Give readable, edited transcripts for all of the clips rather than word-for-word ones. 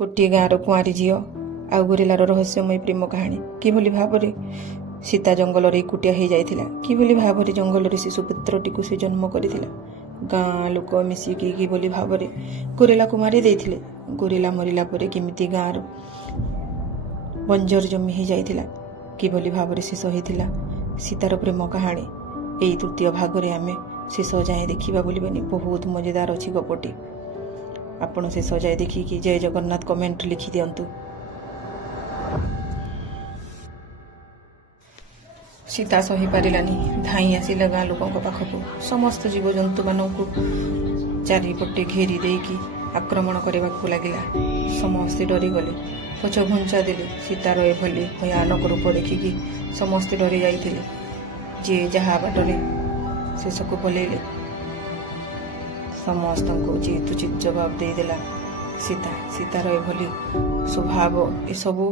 गोटे गाँवर कुआरी झील आउ गोरिलार रहस्यमय प्रेम कहानी किभली भावरे सीता जंगल एकुटिया हो जाइथिला किभली भावरे जंगल शिशुपुत्रटी को से जन्म करथिला गाँ लोक मिसिकी किभली भावरे गोरिला को मारी देइथिले गोरिला मरिला परे केमिति गाँर बंजर जमी हो जाइथिला किभली भावरे शेष होइथिला सीतार प्रेम कहानी एई तृतीय भागरे आमे शेष जाए देखिबा बोलिबेनी बहुत मजेदार अछि गपटी आपण शेष जाए देखिकी जय जगन्नाथ कमेंट लिखि दियंतु। सीता सही पारिलानी धाई आसिला गाँ लोकों पाखकू समस्त जीवजंतु मानू चारिपटे घेरी देकी आक्रमण करने लगिला समस्ते डरीगले पछ घुंचा देले सीतार एभली भयानक रूप देखिकी समस्ते डरी जाइथिले जे जहा बाटरे शेषको पलैले समस्त को चित जवाब देदेला सीता सीतार एभली स्वभाव ए सबू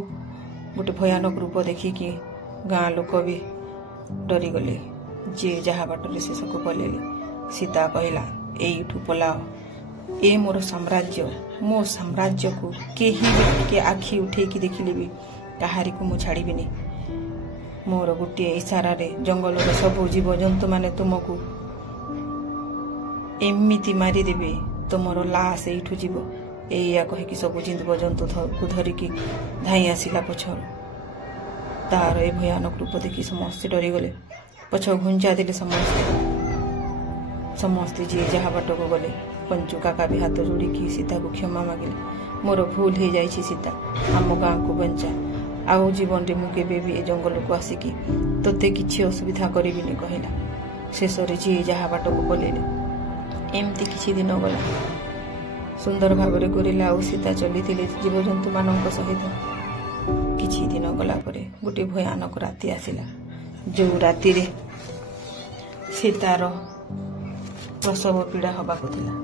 गोटे भयानक रूप देखिकी गाँ लोक भी डरीगले जे जहा बाटरे शेषको पलैले सीता कहला एठू पलाओ ए मोर साम्राज्य मो साम्राज्य को के आखि उठेकी देखिले भी कहारी को मु छाड़ीबिनी मोर गोटे इशारा रे जंगल सबू जीवजंतु माने तुमको एमिति मारिदेवे तुमर लाश एठू जीव एया कहीकि सब जीवजंतु को धरिकी धाई आसिला पछर तार ए भयानक रूप देखि समस्ते डरीगले पछ घुंचा देले समस्ते जी जहा बाट को गले पंचु काका भी हाथ जोड़िकी सीता को क्षमा मागिले मोर भूल हो जाई सीता आम गाँ को बंचा आउ जीवन रे मु केबे भी ए जंगल को आसिकी तोते किछि असुविधा करिबिनी कहला शेष रे जी जहा बाट को पलैले एमती किछि दिन गला सुंदर भावरे गोरिला आउ सीता चलीथिले जीवजंतु मानक सहित किछि दिन गला परे गोटे भयानक राति आसिला जो राति रे सीतार प्रसव पीड़ा हबाकु थिला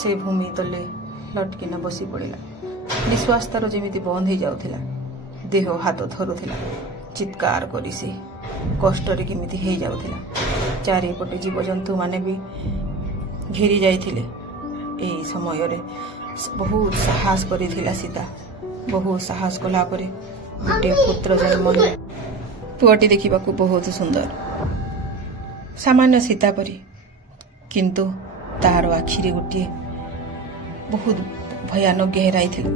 से भूमि तले लटकिना बसी पड़िला निश्वास तार जेमिति बंद हो जाउथिला देह हाथ थरुथिला चित्कार करी से कष्ट रे केमिति हो जाउथिला चारिपटे जीवजंतु माने भी घेरी जाइथिले एई समय रे बहुत साहस करिथिला सीता बहुत साहस कला परे गोटे पुत्र जन्म होला पुअटी देखिबाकू बहुत सुंदर सामान्य सीता परी किंतु तार आखिरे गोटे बहुत भयानक गहराई थिला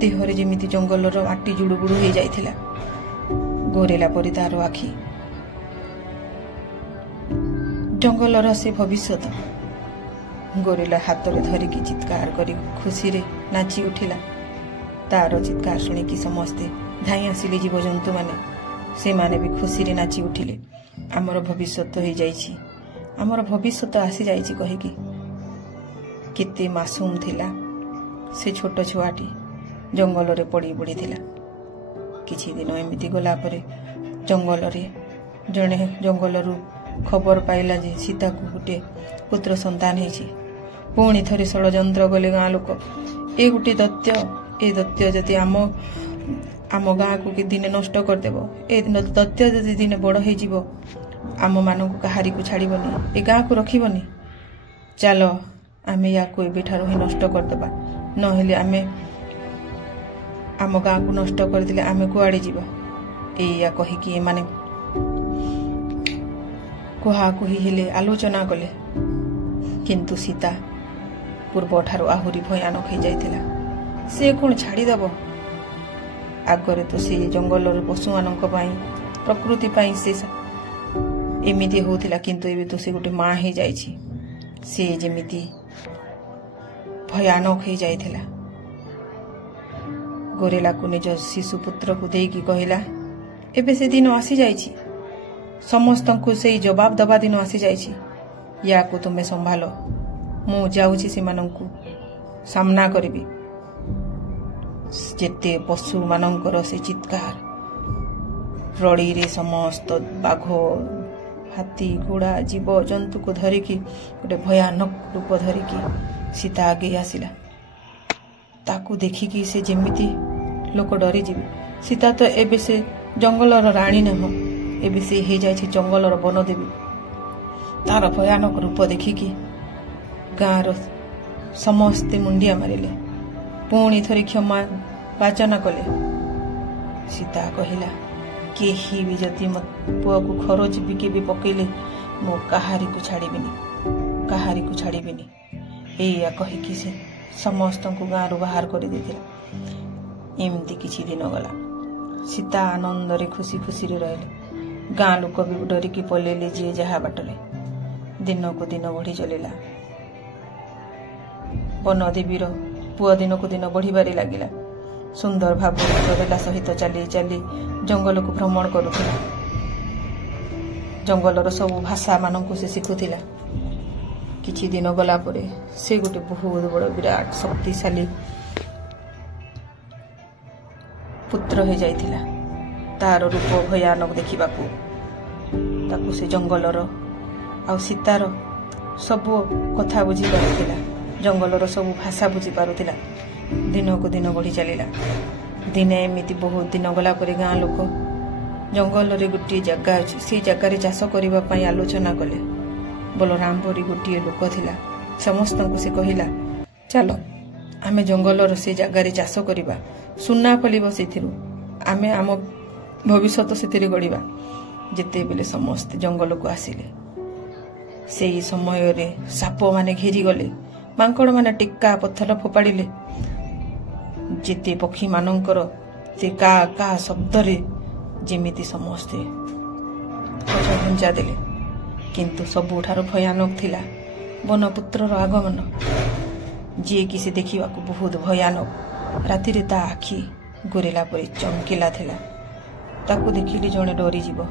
देहरे जेमिति जंगल माटी जुड़ुबुड़ु हो जाइथिला गोरेला परी तार आखि जंगल से भविष्यत गोरेला हाथ में धरिकी चित्कार करी खुशी रे नाची उठिला तार चित्कार शुणिकी समस्ते धाई आसिले जीवजंतु माने से माने भी खुशी रे नाची उठिले आमर भविष्यत हो जाइछि आमर भविष्यत आसी जाइछि कहिकी केते मासूम थिला से छोट छुआटी जंगल रे पड़ी पड़ी थिला किछि दिन एमिति गला परे जंगल रे जणे जंगल रु खबर पाइला जे सीता को गोटे पुत्र संतान हेछि पुणी थरे षड़यंत्र गले गाँ लोक ए गोटे दत्य जदि आम गाँ को कि दिने नष्ट करदेव ए दत्य जदि दिने बड़ हो जीव आम मानक कहारी को छाड़बनी ए गाँ को रखबनी चल आम या को एठार ही नष्ट करदेबा नहेले आमे आम गाँ को नष्ट करदेले आमे कुआड़े जीव एया कहिकी एमाने कुहा कुही हेले आलोचना कले किंतु सीता पूर्व ठारू आहुरी भयानक हो जाइथिला से कौन छाड़ीदेव आगरे तो से जंगल पशु मानक प्रकृति पाई से एमिति होतिला किंतु एबे तो से गोटे माँ हो जाइछि से जेमिति भयानक हो जाइथिला गोरेला को निज शिशुपुत्र को देकी कहला एबे से दिन आसी जाइछि समस्त को से जवाब दबा दिन आसी जाइछि या को तुमे संभालो मु जाउछि सेमानंकु सामना करिबी जेते पशु मानंकर से चित्कार रड़ी रे समस्त बाघ हाथी घोड़ा जीव जंतु को धरिकी गोटे भयानक रूप धरिकी सीता आगे आसिला ताकू देखिकी से जेमिति लोक डरी जीवे सीता तो एबे से जंगलर राणी नाम एबे से हो जाइछि जंगलर बनदेवी तार भयानक रूप देखिकी गाँर समस्ते मुंडिया मारिले पुणी थरे क्षमा याचना कले। सीता कहिला केही भी जदि मो पुआ को खरोच बिके भी पकेले मो कहारी को छाड़ीबिनी एया कहिकी से समस्त को गाँव बाहर कर देथिला। एमती किछि दिन गला। सीता आनंद रे खुशी खुशी रे रहले। गाँ लोक भी डरिकी पलेले जे जहा बाटरे। दिन को दिन बढ़ी चलिला। वनदेवीर पुआ दिन को दिन बढ़िबारे लागिला। सुंदर भाव चलेला सहित चली चली जंगल को भ्रमण करुथिला। जंगलर सब भाषा मानक से शिखुथिला। किछि दिन गला परे से गोटे बहुत बड़ विराट शक्तिशाली पुत्र हो जाइथिला। तार रूप भयानक देखिबाकू ताकू से जंगलर आ सीतार सब कथा बुझी पारुथिला। जंगलर सब भाषा बुझी पारुथिला। दिन को दिन बढ़ी चलिला। दिने एमती बहुत दिन गला परे गाँ लोक जंगल रे गोटे जगह अच्छी से जगार चाष करने आलोचना कले। बलराम परी गोटे लोक थिला। समस्त को से कहिला चलो आमे जंगलर से जगार चाष करवा। सुना फलिब से आमे आम भविष्य से गढ़ा। जिते बेले समस्त जंगल को आसिले से समय रे साप माने घेरी गले। मांकड़ माने टिक्का पत्थर फोपाड़िले। जिते पक्षी मानकर से का का शब्द रे जेमिति समस्ते पछ घुंचा देले। किंतु सबुठार भयानक थिला वनपुत्रर आगमन। जी कि से देखा बहुत भयानक। राति रे ता आखि गोरेला परी चमकिला थिला। ताकू देखिले जणे डरी जीव।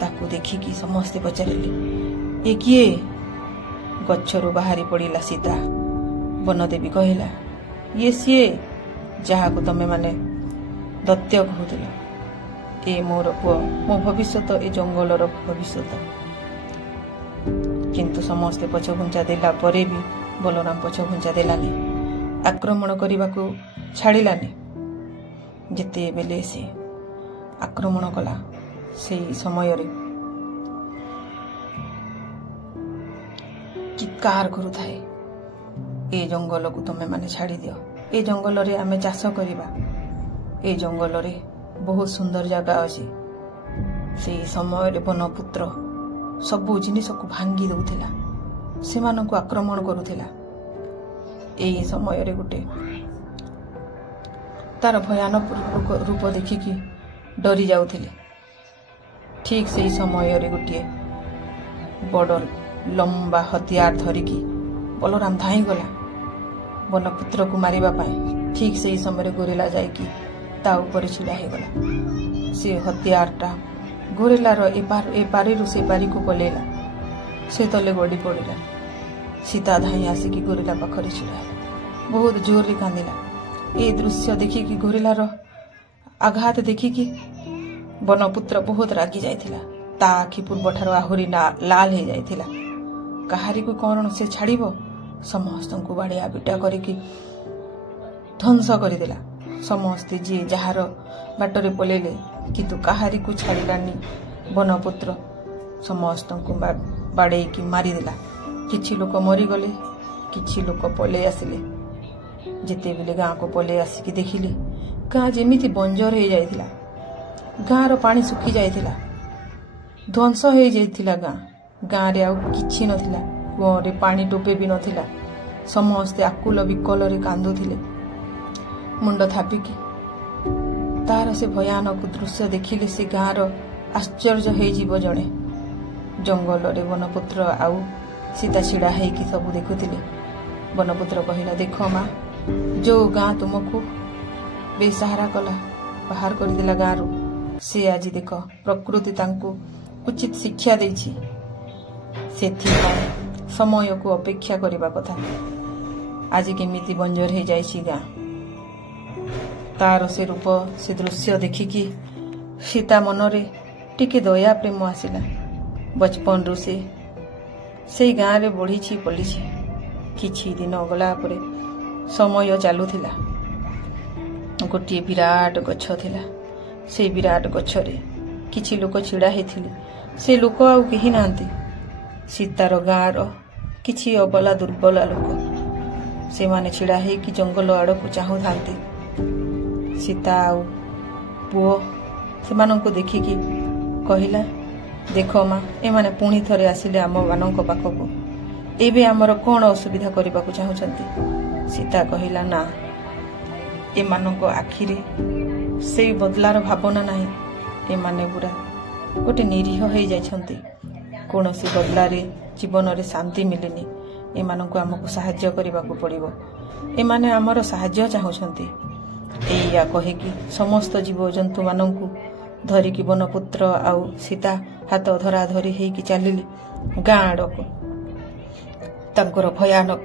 ताकू देखिकी समस्ते पचारिले ए किए? गच्छरु बाहरी पड़िला सीता। वनदेवी कहिला ये सीए जहा को तमे माने दत्य कहूथिल। ए मोर पुआ मो भविष्य ए जंगलर भविष्य। किंतु समस्ते पछ घुंचा देला परे भी बलराम पछ घुंचा देलानी। आक्रमण करने को छाड़िलानी। जिते बेले से आक्रमण कला से समय रे चित्कार करुथाए ए जंगल को तमे माने छाड़ी दियो। ए जंगल रे आमे चाष करिबा। ए जंगल रे बहुत सुंदर जगह अछि। से समय रे वनपुत्र सबु जिनिस को भांगी दउथिला। सेमान को आक्रमण करुथिला। ए समय रे गोटे तार भयानक रूप देखिकी डरी जाउथिले। ठीक से समय रे गोटे बड़ लंबा हथियार धरिकी बलराम धाई गला वनपुत्र को मारिबा पाए। ठीक से समय गोरेला जाइकी ता ऊपर छिड़ा हो गला। से हथियार टा गोरेलार ए पारिरु से पारी को पलेला। से तले गड़ी पड़िला। सीता धाई आसिकी गोरेला पाखरे छिड़ा बहुत जोर रे कांदिला। ए दृश्य देखिकी गोरेलार आघात देखिकी वनपुत्र बहुत रागी जाइथिला। ता आखि पूर्व ठारो आहुरी लाल हो जाइथिला। कहारी को कौन से छाड़िबो? समस्त को बाड़िया पिटा करिकी ध्वंस करदेला। समस्ते जी जार बाटरे पलेले किंतु कहारी को छाड़िलानी। वनपुत्र समस्त को बाड़े की मारिदेला। किछि लोक मरीगले, किछि लोक पले आसिले। जिते बेले गाँ को पले आसिकी देखिले गाँ जेमिति बंजर हो जाइथिला। गाँर पानी सुखी जाइथिला। ध्वंस हो जाइथिला गाँ। गाँ रे आउ किछि नथिला। कुओं रे पानी टोपे भी नथिला। समस्ते आकुल विकल रे कांदुथिले मुंड थापिकी। तार से भयानक दृश्य देखिले से गाँर आश्चर्य हो जीव जणे। जंगल रे वनपुत्र आउ सीता छिड़ा हेकी सब देखुथिले। वनपुत्र कहिला देख माँ जो गाँ तुमको बेसहारा कला बाहर कर दिला गाँरु से आज देख प्रकृति तांको उचित शिक्षा देछि। सेथिपाई समय को अपेक्षा करबा कथा। आज केमिति बंजर हो जाइछि गाँ। तार से रूप से दृश्य देखिकी सीता मनरे टिके दया प्रेम आसिला। बचपन रु से गाँ रे बढ़ी पली। किछि दिन गला परे समय चलुथिला। गोटे विराट गछ थिला। से विराट गछरे किछि लोक छिड़ा हेथिले। से लोक आउ केही नांती। सीतार गाँर किछि अबला दुर्बला लोक ସେମାନେ ଛିଡ଼ା ହେଇକି ଜଙ୍ଗଲ ଆଡ଼କୁ ଚାହୁଁଥାନ୍ତି। ସୀତା ଆଉ ପୁଅ ସେମାନଙ୍କୁ ଦେଖିକି କହିଲା, ଦେଖ ମା, ଏମାନେ ପୁଣି ଥରେ ଆସିଲେ ଆମମାନଙ୍କ ପାଖକୁ। ଏବେ ଆମର କ'ଣ ଅସୁବିଧା କରିବାକୁ ଚାହୁଁଛନ୍ତି? ସୀତା କହିଲା, ନା, ଏମାନଙ୍କ ଆଖିରେ ସେଇ ବଦଲାର ଭାବନା ନାହିଁ। ଏମାନେ ପୁରା ଗୋଟେ ନିରୀହ ହେଇଯାଇଛନ୍ତି। କୌଣସି ବଦଲାରେ ଜୀବନରେ ଶାନ୍ତି ମିଳିନି। ଏମାନଙ୍କୁ ଆମକୁ ସାହାଯ୍ୟ କରିବାକୁ ପଡ଼ିବ। ଏମାନେ ଆମର ସାହାଯ୍ୟ ଚାହୁଁଛନ୍ତି। ଏଇଆ କହିକି ସମସ୍ତ ଜୀବଜନ୍ତୁମାନଙ୍କୁ ଧରିକି ବନପୁତ୍ର ଆଉ ସୀତା ହାତ ଧରାଧରି ହେଇକି ଚାଲିଲେ ଗାଁ ଆଡ଼କୁ। ତାଙ୍କର ଭୟାନକ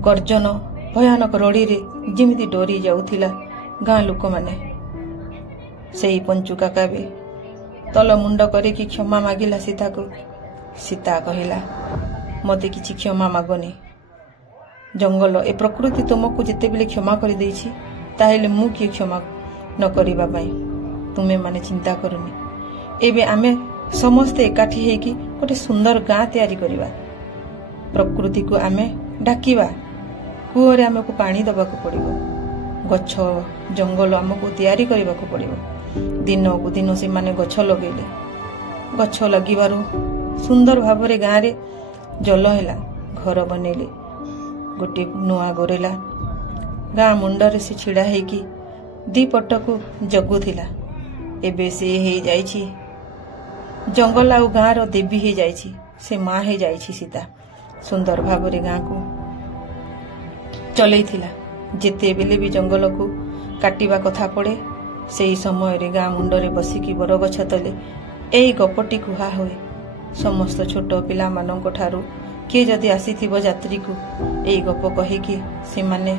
ଗର୍ଜନ, ଭୟାନକ ରଡ଼ିରେ ଯେମିତି ଡରି ଯାଉଥିଲା ଗାଁ ଲୋକମାନେ। ସେଇ ପଞ୍ଚୁ କାକା ବି ତଳ ମୁଣ୍ଡ କରିକି କ୍ଷମା ମାଗିଲା ସୀତାକୁ। ସୀତା କହିଲା, ମୋତେ କିଛି କ୍ଷମା ମାଗନି। ଜଙ୍ଗଲ, ଏ ପ୍ରକୃତି ତୁମକୁ ଯେତେବେଳେ କ୍ଷମା କରିଦେଇଛି, ତାହେଲେ ମୁଁ କିଏ କ୍ଷମା ନ କରିବା ପାଇଁ? ତୁମେମାନେ ଚିନ୍ତା କରନି। ଏବେ ଆମେ ସମସ୍ତେ ଏକାଠି ହେଇକି ଗୋଟେ ସୁନ୍ଦର ଗାଁ ତିଆରି କରିବା। ପ୍ରକୃତିକୁ ଆମେ ଡାକିବା। କୂଅରେ ଆମକୁ ପାଣି ଦେବାକୁ ପଡ଼ିବ। ଗଛ ଜଙ୍ଗଲ ଆମକୁ ତିଆରି କରିବାକୁ ପଡ଼ିବ। ଦିନକୁ ଦିନ ସେମାନେ ଗଛ ଲଗେଇଲେ। ଗଛ ଲାଗିବାରୁ ସୁନ୍ଦର ଭାବରେ ଗାଁରେ ଜଲ ହେଲା। ଘର ବନେଇଲେ। ଗୋଟିଏ ନୂଆ ଗୋରେଲା ଗାଁ ମୁଣ୍ଡରେ ସେ ଛିଡ଼ା ହେଇକି ଦିପଟକୁ ଜଗୁଥିଲା। ଏବେ ସେ ହେଇଯାଇଛି ଜଙ୍ଗଲ ଆଉ ଗାଁର ଦେବୀ ହେଇଯାଇଛି। ସେ ମା ହେଇଯାଇଛି ସୀତା। ସୁନ୍ଦର ଭାବରେ ଗାଁକୁ ଚଲେଇଥିଲା। ଯେତେବେଳେ ବି ଜଙ୍ଗଲକୁ କାଟିବା କଥା ପଡ଼େ, ସେହି ସମୟରେ ଗାଁ ମୁଣ୍ଡରେ ବସିକି ବରଗଛ ତଳେ ଏହି ଗପଟି କୁହା ହୁଏ। ସମସ୍ତ ଛୋଟ ପିଲାମାନଙ୍କ ଠାରୁ କିଏ ଯଦି ଆସିଥିବ ଯାତ୍ରୀକୁ, ଏହି ଗପ କହିକି ସେମାନେ